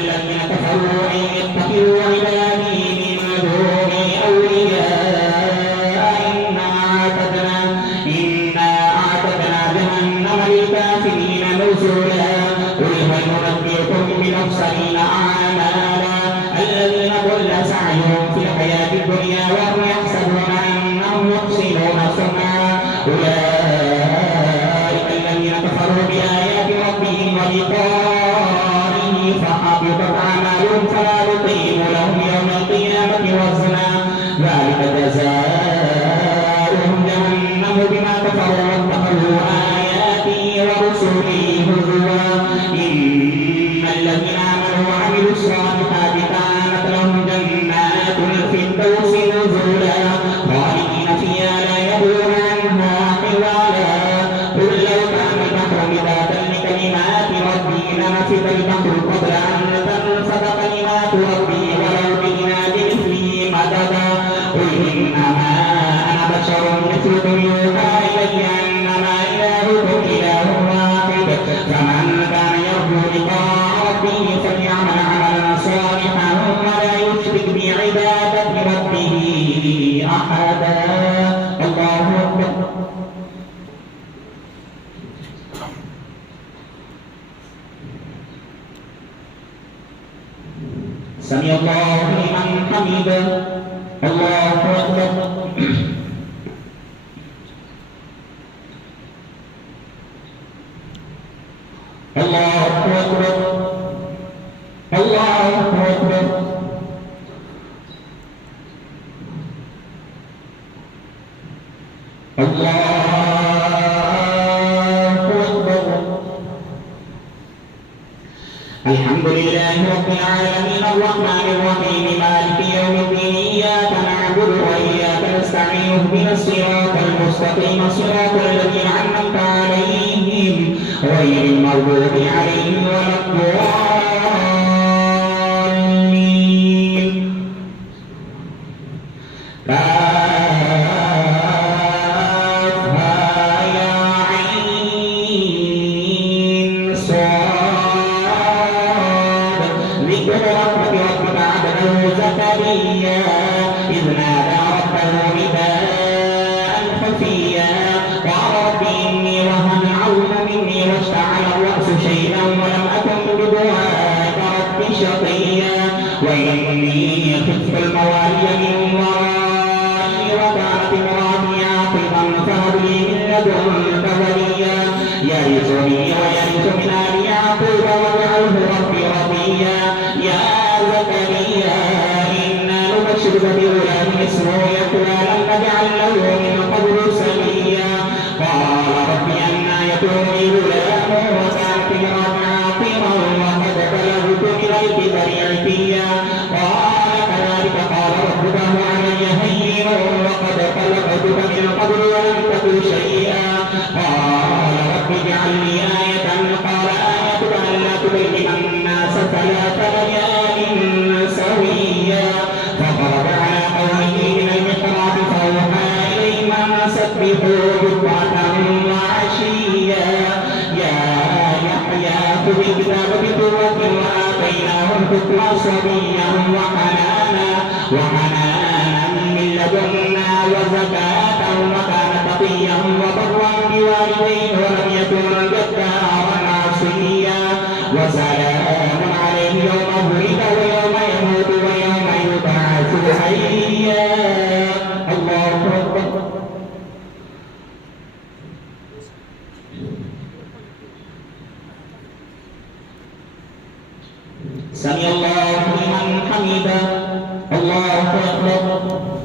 الذين كفروا أن يتخذوا عبادي من دوني أولياء إنا أعتدنا جهنم للكافرين نزلا قل هل ننبئكم بالأخسرين أعمالا الذين ضل سعيهم في الحياة الدنيا وهم يحسبون أنهم يحسنون صنعا أولئك الذين كفروا بآيات ربهم ولقائه فحبطت أعمالهم فلا نقيم لهم يوم القيامة وزنا ذلك جزاؤهم جهنم بما كفروا واتخذوا آياتي ورسلي هزوا إن الذين آمنوا وعملوا الصالحات كانت لهم جنات الفردوس نزلا خالدين فيها لا يبغون عنها حولا قل لو كان البحر مدادا لكلمات ربي لنفد البحر قبل أن تنفد كلمات ربي ولو جئنا بمثله مددا قل إنما أنا بشر مثلكم يوحى إلي أنما إلهكم إله واحد فمن كان يرجو لقاء ربه فليعمل عملا صالحا ولا يشرك بعبادة ربه أحدا الله أكبر سمع الله لمن حمده الله أكبر الله أكبر الله أكبر الله أكبر الحمد لله رب العالمين الرحمن الرحيم مالك يوم الدين إياك نعبد وإياك نستعين اهدنا الصراط المستقيم صراط الذين أنعمت عليهم غير المغضوب عليهم ولا الضالين كافها يا عين صاد ذكر رحمة ربك عبده زكريا إذ نادى ربه نداء خفيا قال رب إني وهن العظم مني واشتعل الرأس شيبا ولم أكن بدعائك رب شقيا وإني خفت الموالي من ورائي وكانت امرأتي عاقرا فهب لي من لدنك وليا يرثني ويرث من آل يعقوب واجعله ربي رضيا يا زكريا إنا نبشرك بغلام اسمه يحيى لم نجعل له من قبل سميا قال رب أنى يكون لي غلام وكانت امرأتي عاقرا وقد بلغت من الكبر عتيا قال كذلك قال ربك هو علي هين وقد خلقتك من قبل ولم تك شيئا قال رب اجعل لي آية قال آيتك ألا تكلم الناس ثلاث ليال سويا فخرج على قومه من المحراب فأوحى إليهم أن سبحوا بكرة وعشيا يا يحيى خذ الكتاب بقوة وآتيناه الحكم صبيا وحنانا من لدنا وزكاة وكان تقيا وبرا بوالديه ولم يكن جبارا عصيا وسلام عليه يوم ولد ويوم يموت ويوم يبعث حيا الله أكبر سمع الله لمن حمده الله أكبر